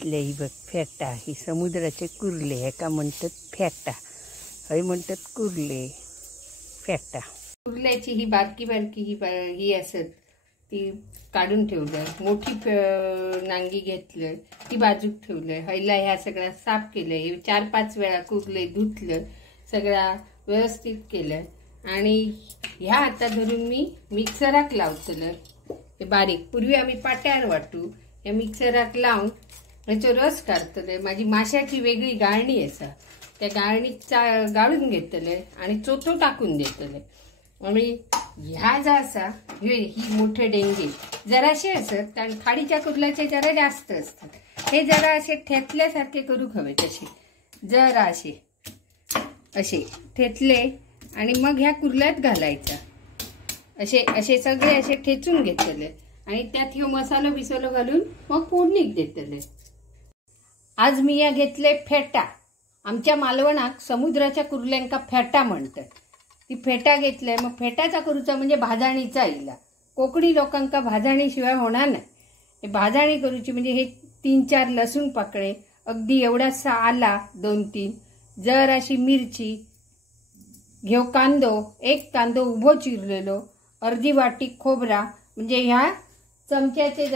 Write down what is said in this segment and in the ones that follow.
घेतले ही बघ फेटा, ही समुद्राचे कुर्ले हेका म्हणतात फेटा, हय म्हणतात कुर्ले फेटा। कुर्ल्याची ही बारकी बारकी ही असत ती काढून ठेवलं, मोठी नांगी घेतलं ती बाजूक ठेवलं, हयला ह्या सगळा साफ केलं, हे 4-5 वेळा कुर्ले धुतलं, सगळा व्यवस्थित केलं आणि ह्या आता धरून मी मिक्सराक लावतलं। हे बारीक पूर्वी आम्ही पाट्यावर वाटू, या मिक्सराक लावून ह्याचो रस काढतले। माझी माशाची वेगळी गाळणी असा, त्या गाळणीत गाळून घेतले आणि चोथो टाकून देतले। आणि ह्या जा असा ही मोठे डेंगे जराशे असत आणि खाडीच्या कुर्ल्याचे जरा जास्त असतात, हे जरा असे ठेचल्यासारखे करूक हवे, तसे जरा असे ठेचले आणि मग ह्या कुर्ल्यात घालायचा, असे असे सगळे असे ठेचून घेतले आणि त्यात ह्यो मसालो बिसालो घालून मग फोडणीक देतले। आज मी या घेतले फेटा, आमच्या मालवणाक समुद्राच्या कुर्ल्यांका फेटा म्हणतात। ती फेटा घेतले, मग फेटाचा करूचा म्हणजे भाजाणीचा इला, कोकणी लोकांका भाजाणी शिवाय होणार नाही। हे भाजाणी करूची म्हणजे हे 3-4 लसूण पाकळे, अगदी एवढासा आला 2-3, जर अशी मिरची घेऊ, कांदो 1 कांदो उभो चिरलेलो, अर्धी वाटी खोबरा, म्हणजे ह्या चमच्याचे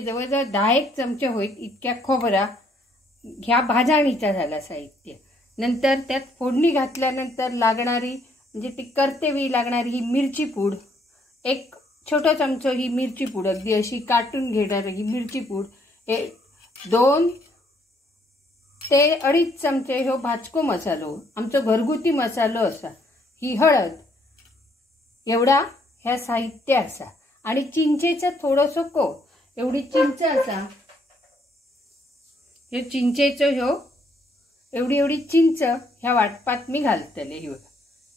जवळजवळ 10-1 चमचे होईल इतक्या खोबरा ह्या भाजाणीचा झाला साहित्य। नंतर त्यात फोडणी घातल्यानंतर लागणारी म्हणजे ती करतेवेळी लागणारी ही मिरची पूड, 1 छोटा चमचो ही मिरची पूड, अगदी अशी काटून घेणारी ही मिरची पूड, 2 ते 2.5 चमचे ह्यो भाजको मसालो, आमचो घरगुती मसालो असा, ही हळद, एवढा ह्या साहित्य असा आणि चिंचेचं थोडंसं एवढी चिंच असा, हे चिंचेचं एवढी चिंच ह्या वाटपात मी घालतले।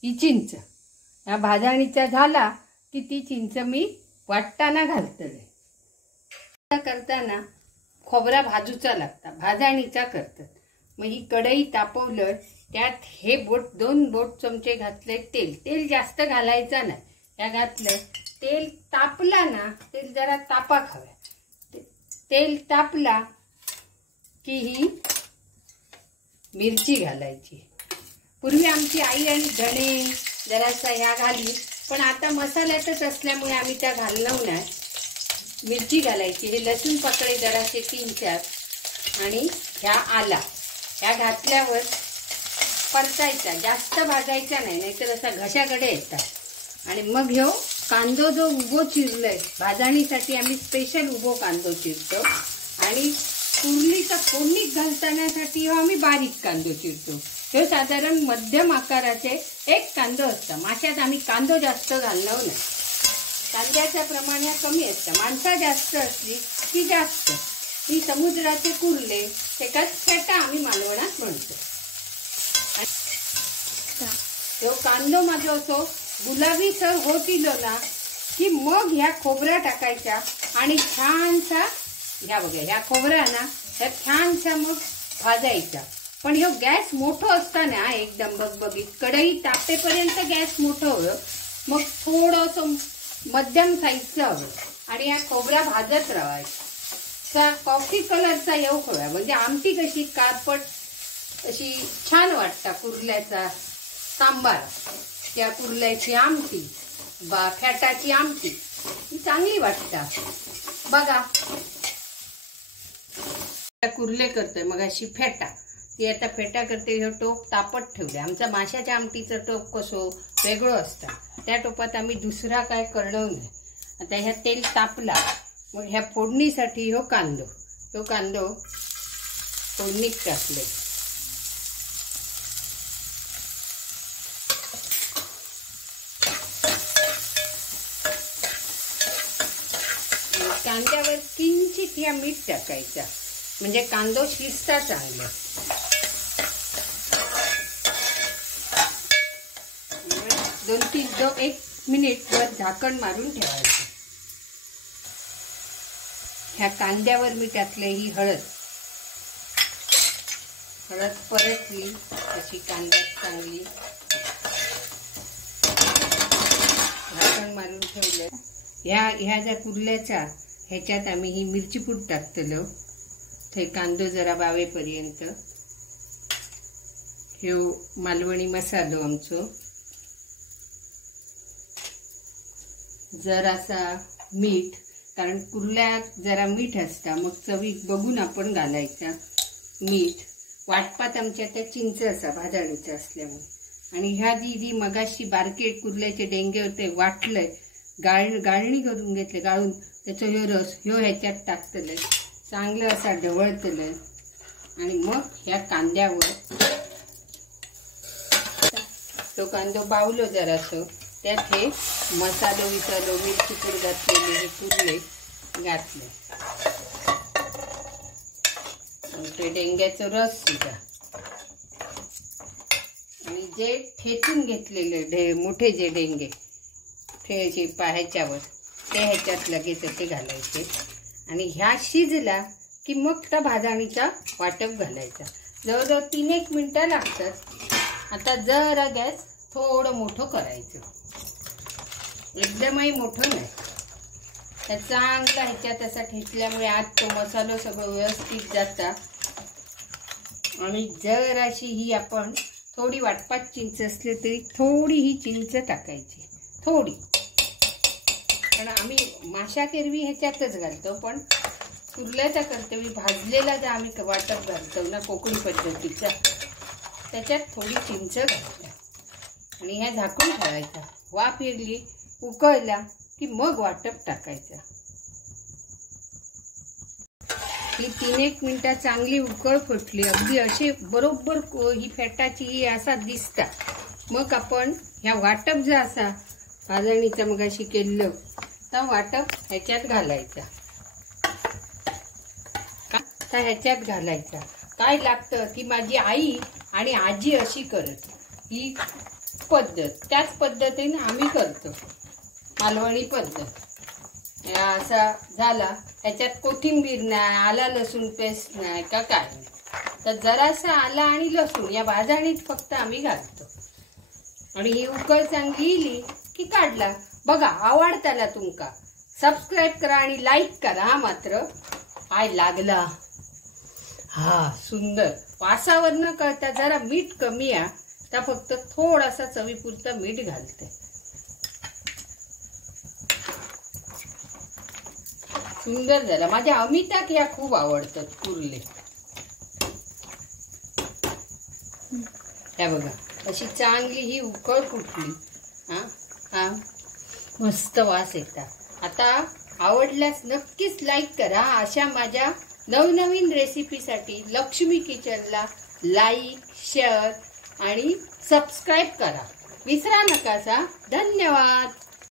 ही चिंच ह्या भाजाणीचा झाला की ती चिंच मी वाटताना घालतले। करताना खोबरा भाजूचा लागता, भाजाणीचा करतात। मग ही कढई तापवलं, त्यात हे 2 बोट चमचे घातले तेल जास्त घालायचा नाही, ह्या घातलं, तेल तापला ना, तेल जरा तापाक हवं, तेल तापला की ही मिरची घालायची। पूर्वी आमची आई आणि धणे जरासा ह्या घाली, पण आता मसाल्यातच असल्यामुळे आम्ही त्या घालणार नाही, मिरची घालायची, हे लसूण पाकळे जरासे 3-4 आणि ह्या आला ह्या घातल्यावर परतायचा, जास्त भाजायचा नाही, नाहीतर असा घशाकडे येतात। आणि मग ह्यो कांदो जो उभो चिरलाय भाजणीसाठी, आम्ही स्पेशल उभो कांदो चिरतो आणि कुर्लीचा फोडणीत घालतानासाठी आम्ही बारीक कांदो चिरतो। हे साधारण मध्यम आकाराचे 1 कांदो असता, माशात आम्ही कांदो जास्त घालणार नाही, कांद्याचं प्रमाण कमी असतं, माणसं जास्त असली की जास्त। ही समुद्राचे कुर्ले एकाच फेटा आम्ही मालवणात म्हणतो। तो कांदो माझो असो गुलाबी सर होत इलो ना की मग ह्या खोबरा टाकायचा आणि छानसा ह्या खोबरा ना ह्या छानसा मग भाजायचा। पण ह्यो गॅस मोठो असताना एकदम बगबगीत कढई तापेपर्यंत गॅस मोठो हवं, मग थोडंसं मध्यम साईजचं हवं आणि ह्या खोबरा भाजत राहायचा। कॉफी कलरचा येऊ हवा, म्हणजे आमटी कशी काळपट अशी छान वाटता, कुर्ल्याचा सांबार, त्या कुर्ल्याची आमटी फेटाची आमटी चांगली वाटता। बघा कुर्ले करतोय मग अशी फेटा, ती आता फेटा करते, ह्यो टोप तापत ठेवले। आमचा माशाच्या आमटीचा टोप कसो वेगळो असता, त्या टोपात आम्ही दुसरा काय करणार नाही। आता ह्या तेल तापला, मग ह्या फोडणीसाठी ह्यो कांदो फोडणीत टाकले। कांद्यावर किंचित ह्या मीठ टाकायचा, म्हणजे कांदो शिजता चांगला। 1 मिनिट वर झाकण मारून ठेवायचं। ह्या कांद्यावर मी टाकले ही हळद परतली अशी कांद्यात चांगली, झाकण मारून ठेवलं। ह्या ज्या कुर्ल्याच्या ह्याच्यात आम्ही ही मिरची पूड टाकतलो, थंय कांदो जरा बावेपर्यंत, ह्यो मालवणी मसालो आमचो, जरासा मीठ, कारण कुर्ल्यात जरा मीठ असता, मग चवीक बघून आपण घालायचा मीठ. वाटपात आमच्या त्या चिंच असा भाजणीचा असल्यामुळे. आणि ह्या जी मगाशी बारके कुर्ल्याचे डेंगे होते वाटलंय, गाळणी करून घेतले, गाळून त्याचा ह्यो रस ह्यो ह्याच्यात टाकतले, चांगलं असा ढवळतलं. आणि मग ह्या कांद्यावर तो कांदो बावलो जरासं, त्यात हे मसालो विसालो मिरची पूड घातलेले हे कुर्ले घातले, ते डेंग्याचं रस सुद्धा. आणि जे ठेचून घेतलेले मोठे जे डेंगे ठेचे ह्याच्यावर, ते ह्याच्यात लगेच ते घालायचे. आणि ह्या शिजला की मग त्या भाजणीचा वाटप घालायचा. जवळजवळ 3-1 मिनिटं लागतात. आता जरा गॅस थोडं मोठं करायचं, एकदमही मोठं नाही. त्या चांगला ह्याच्यात असा ठेचल्यामुळे आत तो मसालो सगळं व्यवस्थित जाता. आणि जराशी ही आपण थोडी वाटपात चिंच असली तरी थोडी ही चिंच टाकायची, थोडी. कारण आम्ही माशा केरवी ह्याच्यातच घालतो, पण कुर्ल्याचा कर्तव्य भाजलेला जर आम्ही वाटप घालतो ना कोकणी पद्धतीचा, त्याच्यात थोडी चिंच घालतो आणि ह्या झाकून ठेवायचा. वाफ येरली, उकळला की मग वाटप टाकायचा. ही 3-1 मिनिटं चांगली उकळ फुटली, अगदी अशी बरोबर ही फेटाची ही असा दिसता. मग आपण ह्या वाटप जो असा भाजणीचा मगाशी केलं तर वाटप ह्याच्यात घालायचा. तर ह्याच्यात घालायचा. काय लागतं की माझी आई आणि आजी अशी करत, ही पद्धत त्याच पद्धतीने आम्ही करतो, मालवणी पद्धत. असा झाला, ह्याच्यात कोथिंबीर नाही, आला लसूण पेस्ट नाही का काय, तर जरासा आला आणि लसूण या भाजणीत फक्त आम्ही घालतो. आणि ही उकळ चांगली इली की काढला. बघा, आवडताला तुमका सबस्क्राईब करा आणि लाईक करा. हा मात्र आय लागला, हा सुंदर. वासावर न कळता जरा मीठ कमी आहे, तर फक्त थोडासा चवीपुरता मीठ घालते. सुंदर झाला. माझ्या अमिताक ह्या खूप आवडतात कुर्ले. ह्या बघा अशी चांगली ही उकळ फुटली. हा मस्त वास येतात. आता आवडल्यास नक्कीच लाईक करा. अशा माझ्या नवनवीन रेसिपीसाठी लक्ष्मी किचनला लाईक, शेअर आणि सबस्क्राईब करा. विसरा नका. धन्यवाद.